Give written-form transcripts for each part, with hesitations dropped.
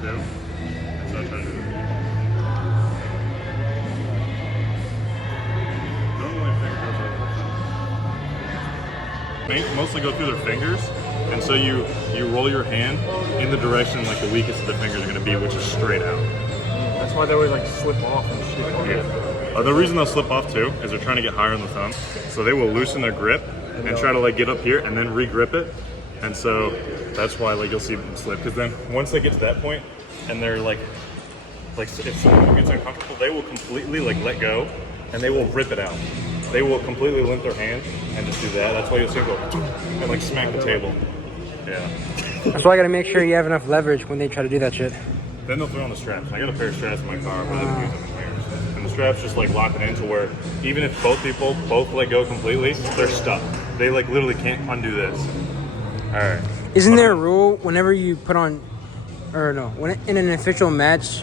too. So I try to do that. Normally finger goes over the thumb. Mostly go through their fingers, and so you roll your hand in the direction like the weakest of the fingers are going to be, which is straight out. That's why they always like slip off and shit. Yeah. The reason they'll slip off too is they're trying to get higher on the thumb, so they will loosen their grip and try to like get up here and then re-grip it, and so that's why like you'll see them slip. Because then once they get to that point and they're like if someone gets uncomfortable, they will completely like let go and they will rip it out. They will completely limp their hand and just do that. That's why you'll see them go and like smack the table. Yeah. That's why I gotta make sure you have enough leverage when they try to do that shit. Then they'll throw on the straps. I got a pair of straps in my car where they can use them in fingers. And the straps just like lock it in to where even if both people let go completely, they're stuck. They like literally can't undo this. All right. Isn't there a rule whenever you put on, or no, when in an official match,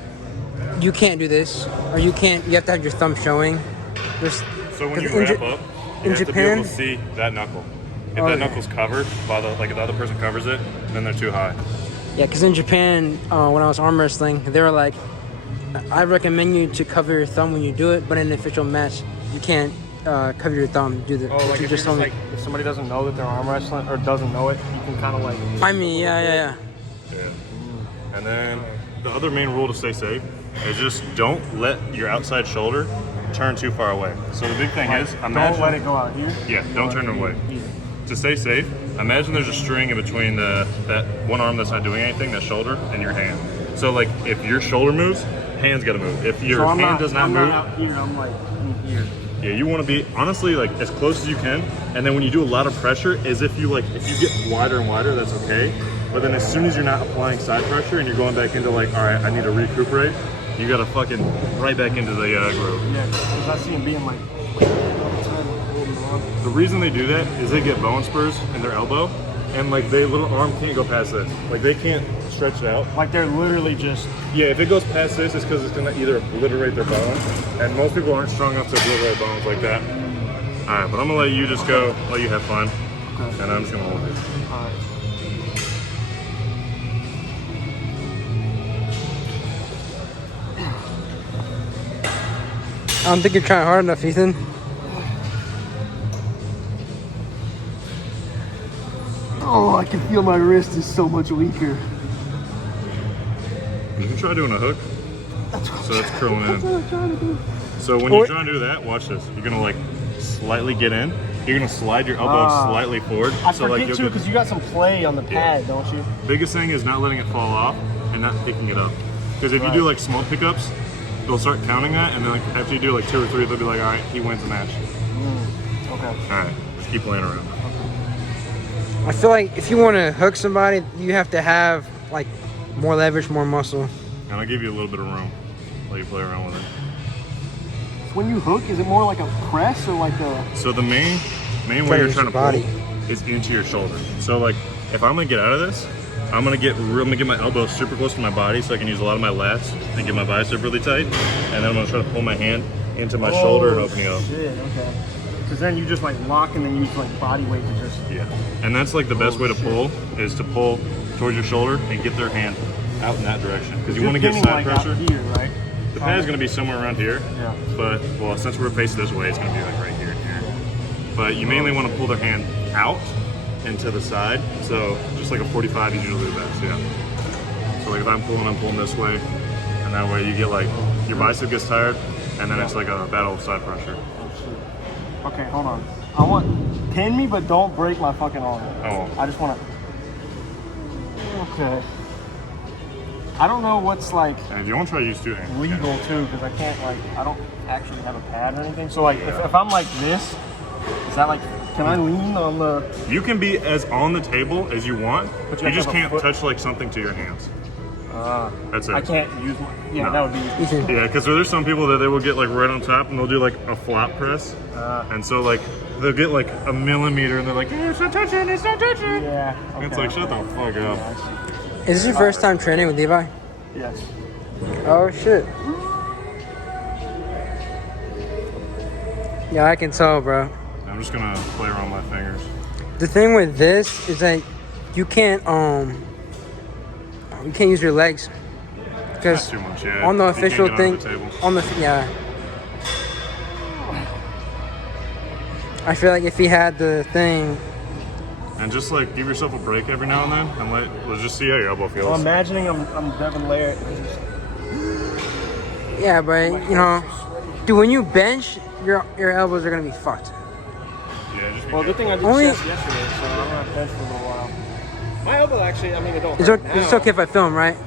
you can't do this, or you have to have your thumb showing? So when you wrap up, you have to be able to see that knuckle. If that knuckle's covered by if the other person covers it, then they're too high. Yeah, because in Japan, when I was arm wrestling, they were like, I recommend you to cover your thumb when you do it, but in an official match, you can't cover your thumb. Do the like if, like if somebody doesn't know that they're arm wrestling or doesn't know it, you can kind of like. I mean, yeah. And then the other main rule to stay safe is just don't let your outside shoulder turn too far away. So the big thing is, don't let it go out here. Yeah, don't turn it away. To stay safe, imagine there's a string in between that one arm that's not doing anything, that shoulder, and your hand. So like if your shoulder moves, hand's gotta move. If your hand does not move, I'm not out here, I'm like in here. Yeah, you want to be honestly like as close as you can, and then when you do a lot of pressure, as if you get wider and wider, that's okay. But then as soon as you're not applying side pressure and you're going back into like, all right, I need to recuperate, you gotta fucking right back into the groove. Yeah, because I see him being like. The reason they do that is they get bone spurs in their elbow, and like their little arm can't go past this. Like they can't stretch it out. Like they're literally just. Yeah, if it goes past this, it's because it's gonna either obliterate their bones, and most people aren't strong enough to obliterate bones like that. All right, but I'm gonna let you just go, let you have fun, Okay. and I'm just gonna hold it. All right. I don't think you're trying hard enough, Ethan. Oh, I can feel my wrist is so much weaker. You can try doing a hook. So it's curling in. That's what I'm trying to do. So when you're trying to do that, watch this. You're gonna like slightly get in. You're gonna slide your elbow slightly forward. I so forget like too, because you got some play on the pad, don't you? Biggest thing is not letting it fall off and not picking it up. Because if you do like small pickups, they'll start counting that, and then like after you do like 2 or 3, they'll be like, all right, he wins the match. Okay. All right, just keep playing around. I feel like if you want to hook somebody, you have to have like more leverage, more muscle. And I'll give you a little bit of room. Let you play around with it. So when you hook, is it more like a press or like a? So the main way you're trying to pull is into your shoulder. So like if I'm gonna get out of this, I'm gonna get my elbow super close to my body so I can use a lot of my lats and get my bicep really tight. And then I'm gonna try to pull my hand into my shoulder and opening up. Shit, okay. Because then you just like lock and then you use like body weight to just. Yeah. And that's like the best way to pull is to pull towards your shoulder and get their hand out in that direction. Because you want to get side pressure. Out here, right? The pad's gonna be somewhere around here. Yeah. But well, since we're facing this way, it's gonna be like right here and here. But you mainly want to pull their hand out and to the side. So just like a 45 is usually the best, yeah. So like if I'm pulling this way, and that way you get like, your bicep gets tired, and then it's like a battle of side pressure. Oh shit. Okay, hold on. I want, pin me, but don't break my fucking arm. Oh. I just want to, okay. I don't know what's like And if you want to try to use 2 hands. legal too, because I can't like, I don't actually have a pad or anything. So like, if I'm like this, is that like, can I lean on the? You can be as on the table as you want, but you just can't touch like something to your hands. That's it. I can't use my, No. that would be. Yeah, because there's some people that they will get like right on top and they'll do like a flop press. And so like, they'll get like a millimeter and they're like, it's not touching, it's not touching. Yeah. Okay, It's like, shut the fuck up. Is this your first time training with Levi? Yes. Oh shit. Yeah, I can tell, bro. I'm just gonna play around my fingers. The thing with this is that you can't use your legs because Not too much, yeah. on the You can't official get thing, under the table. on the yeah. I feel like if he had the thing, And just like give yourself a break every now and then, and let's just see how your elbow feels. Well, imagining I'm Devin Lair. yeah, but you know, dude, when you bench, your elbows are gonna be fucked. Yeah, just be Well, good thing I did Only- chest yesterday, so I'm not bench for a little while. My elbow actually, I mean, it don't It's, hurt it's now. okay if I film, right?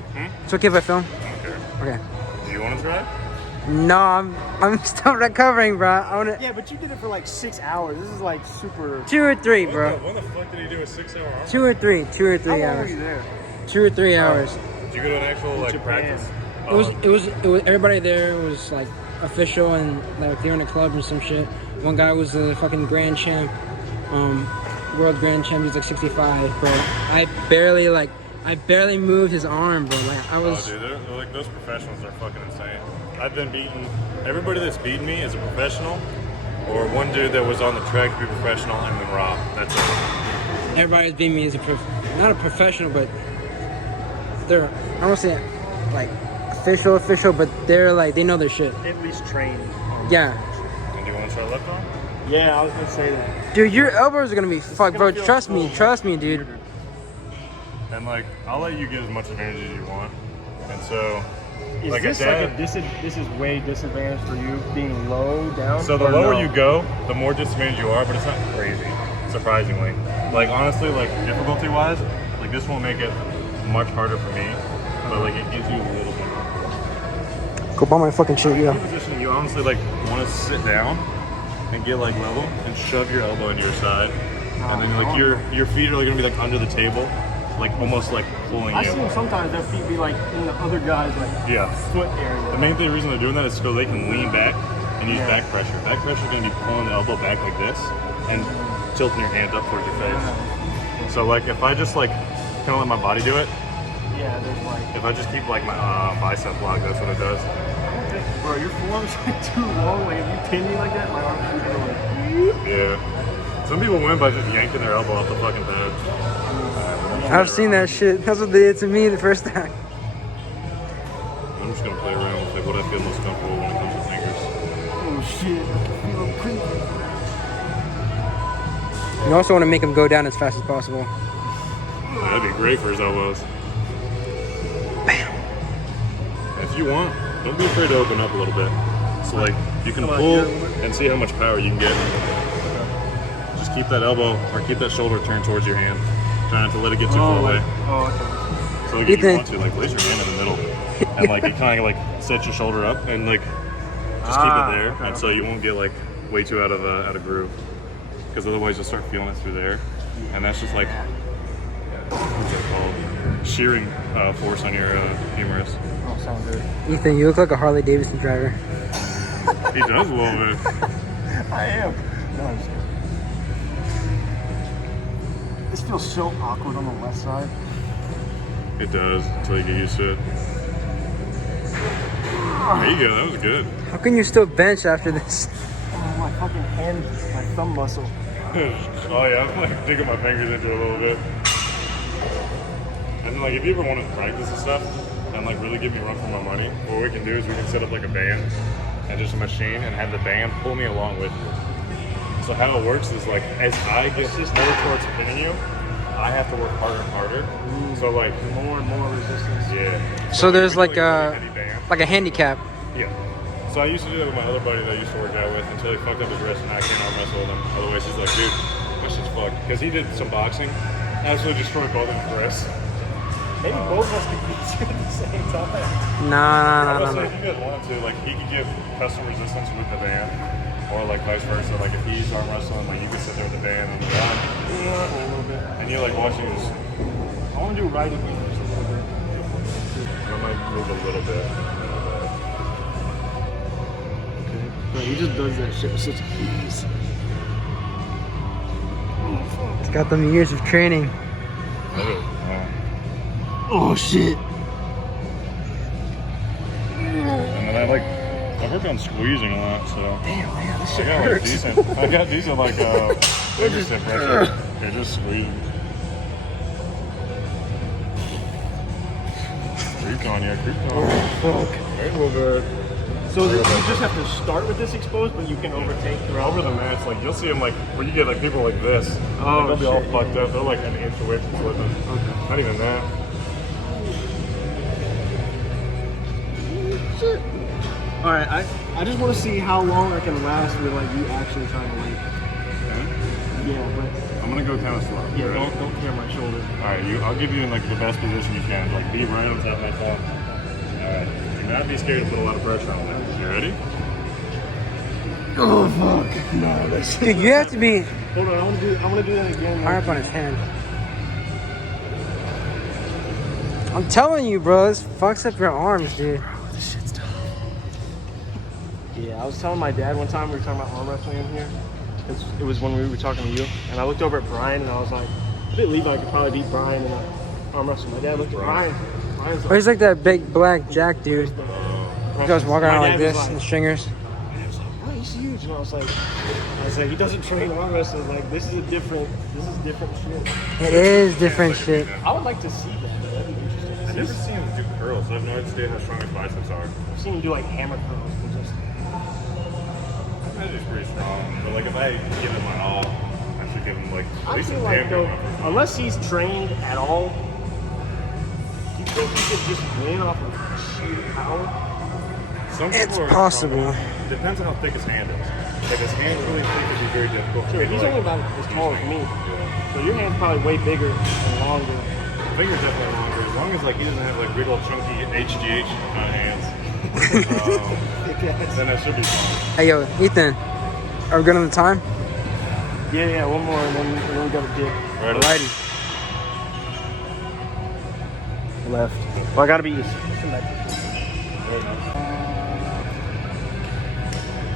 It's okay if I film. I don't care. Okay. Do you want to try? No, I'm still recovering, bro. I wanna Yeah, but you did it for like 6 hours. This is like super. 2 or 3, bro. When the fuck did he do a 6-hour arm? 2 or 3 How long were hours. you there? 2 or 3 hours. Did you go to an actual like Japan. practice? It was everybody there was like official and like they were in a club or some shit. One guy was the fucking grand champ, world grand champ. He's like 65, bro. I barely moved his arm, bro. Like I Oh, was. dude, they're like those professionals are fucking insane. I've been beaten. Everybody that's beaten me is a professional, or one dude that was on the track to be professional, and then Rob. That's it. Everybody's beating me as not a professional, but they're I don't say like official, but they're like they know their shit. At least trained. Yeah, And do you want to try left arm? Yeah, I was gonna say that. dude, your elbows are gonna be fucked, bro. feel Trust a little me, dude. And like, I'll let you get as much advantage as you want. And so, Is like this a dad, this is way disadvantaged for you being low down? so the or lower no? you go, the more disadvantaged you are, but it's not crazy, surprisingly. Like honestly, like difficulty-wise, like this won't make it much harder for me, but like it gives you a little bit. Go buy my fucking shit, In yeah. position, you honestly like want to sit down and get like level and shove your elbow into your side, and then like your feet are like, gonna be like under the table, like almost like pulling I you. see them sometimes their feet be like in the other guy's like Yeah. foot area. The main reason they're doing that is so they can lean back and use back pressure. Back pressure is going to be pulling the elbow back like this and tilting your hand up towards your face. So like if I just like kind of let my body do it, Yeah, there's like. if I just keep like my bicep locked, that's what it does. I don't think, bro, your forearms are too long. Like if you pin me like that, my arms are gonna like. Yeah. Some people win by just yanking their elbow off the fucking pad. I've seen that shit. That's what they did to me the first time. I'm just going to play around with like what I feel most comfortable when it comes to fingers. Oh shit! I can feel them creeping. You also want to make them go down as fast as possible. That'd be great for his elbows. Bam. If you want, don't be afraid to open up a little bit. So like you can pull and see how much power you can get. Just keep that elbow or keep that shoulder turned towards your hand. Try not to let it get too far away. Oh, okay. So like, if you Ethan. want to, like place your hand in the middle and like it kind of like set your shoulder up and like just keep it there, okay. and so you won't get like way too out of groove. Because otherwise you'll start feeling it through there, and that's just like what's it called? Shearing force on your humerus. Oh, sounds good. Ethan, you look like a Harley Davidson driver. He does a little bit. I am. No, I'm just kidding. This feels so awkward on the left side. It does until you get used to it. There you go. That was good. How can you still bench after this? Oh, my fucking hand, my thumb muscle. Oh yeah, I'm like digging my fingers into it a little bit. And then like if you ever want to practice and stuff and like really give me a run for my money, what we can do is we can set up like a band and just a machine and have the band pull me along with you. So how it works is like as I get more towards pinning you, I have to work harder and harder. So like More and more resistance. yeah. So there's we like do, a heavy band. like a handicap. Yeah. So I used to do that with my other buddy that I used to work out with until he fucked up his wrist and I can't arm wrestle with him. Otherwise he's like, dude, my shit's fucked. Because he did some boxing, absolutely destroyed both of his wrists. Maybe both of us could beat you at the same time. Nah. If you guys wanted to, like he could give custom resistance with the band, or like vice versa. Like if he's arm wrestling, like you could sit there with the band and A little bit. and you're like watching his. I want to do right again just a little bit. I might move a little bit. Bro, he just does that shit with such ease. It's got them years of training. Oh shit. And then I work on squeezing a lot, so Damn, man, this I shit got like hurts. decent. I got decent like fingertip pressure. You're just squeezing. Crouton, yeah, Crouton. Oh, fuck. Very well good. So you just have to start with this exposed, but you can overtake throughout. Over the match, like you'll see them like when you get like people like this. Oh, like, they'll be all shit, fucked up. They're like an inch away from slipping. Okay. Not even that. Shit. All right, I just want to see how long I can last with like you actually trying to like. Okay. Yeah, but I'm gonna go kind of slow. yeah, You ready? don't tear my shoulder. All right, I'll give you in like the best position you can. Like be right on top of my top. All right. Do not be scared to put a lot of pressure on that. You ready? Oh fuck! No, that's. Dude, you have to be Hold on, I want to do that again. high up on his hand. I'm telling you, bro, this fucks up your arms, dude. This shit's tough. Yeah, I was telling my dad one time we were talking about arm wrestling in here. It was when we were talking to you, and I looked over at Brian and I was like, I think Levi could probably beat Brian in arm wrestling. My dad looked at Brian. Brian's Or he's like that big black Jack dude. He goes walking around like this in stringers. Oh, he's huge. And I was like, he doesn't train arm wrestling. Like, this is different shit. It is different shit. I would like to see that. That'd be interesting. I never seen him do curls. So I have no idea how strong his biceps are. I've seen him do like hammer curls and just. I think he's pretty strong. But like if I give him my all, I should give him like at I least a feel damn like good though, one. unless he's trained at all, do you think he could just win off of sheer power? Some It's people are possible. strong. Depends on how thick his hand is. Like his hand's really thick, it'd be very difficult. Sure, he's only about as tall as me, so your hand's probably way bigger and longer. Fingers definitely longer. As long as like he doesn't have like big old chunky HGH kind of hands, then that should be fine. Hey, yo, Ethan, are we good on the time? Yeah, one more, and then we got a dip. Right. Alrighty. Left. Well, I gotta be east.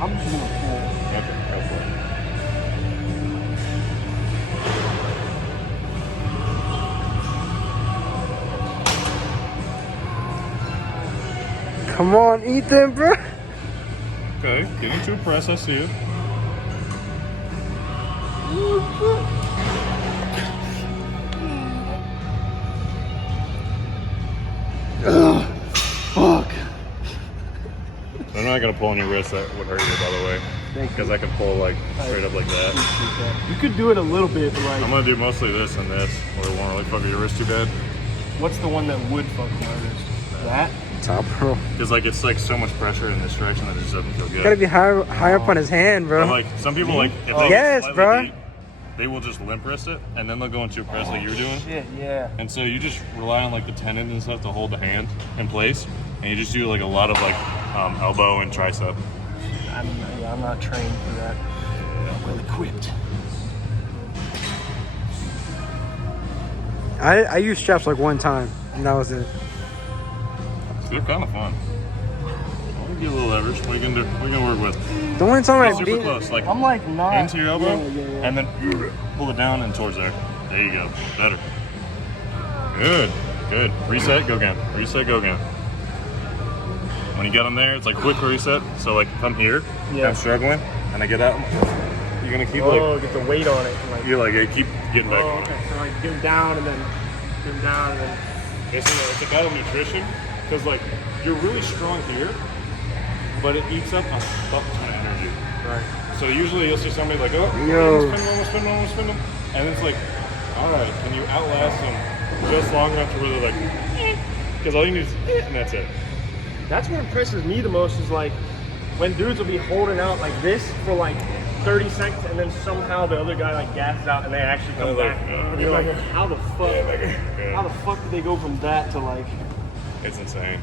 I'm just gonna pull. Okay, go for it. Come on, Ethan, bro. Okay, get into a press. I see it. Fuck. I'm not gonna pull on your wrist. That would hurt you, by the way. Thank you. Because I can pull like straight up like that. You could do it a little bit, but I'm like, gonna do mostly this and this, where it won't really fuck with your wrist too bad. what's the one that would fuck my wrist? That? Top row. Because like it's like so much pressure in this direction that it just doesn't feel good. Gotta be high up on his hand, But bro. like some people like if they Yes, get slightly bro. beat, they will just limp wrist it and then they'll go into a press like you were doing. Shit, yeah. And so you just rely on like the tendons and stuff to hold the hand in place, and you just do like a lot of like elbow and tricep. I'm not trained for that. I'm well equipped. I used straps like one time, and that was it. So they're kind of fun. I'll give you a little leverage. What are you gonna do? What are you gonna work with? The only time I Get super beat, close, like I'm like not into your elbow, Yeah. and then pull it down and towards there. There you go. Better. Good. Good. Reset. Go again. Reset. Go again. When you get them there, it's like quick reset. So like if I'm here, Yeah. I'm struggling, and I get out. You're gonna keep Oh, like get the weight on it. And like, you keep getting back. oh, okay. So like get him down and then get him down and then. It's a battle of nutrition because like you're really strong here, but it eats up a fuck ton of energy. Right. So usually you'll see somebody like, oh, Yo. spin them, and it's like, all right, can you outlast them just long enough to where they're like, because all you need is, and that's it. That's what impresses me the most is like when dudes will be holding out like this for like 30 seconds and then somehow the other guy like gasses out and they actually come They're back. like, You're like, how the fuck? Yeah. How the fuck did they go from that to like? It's insane.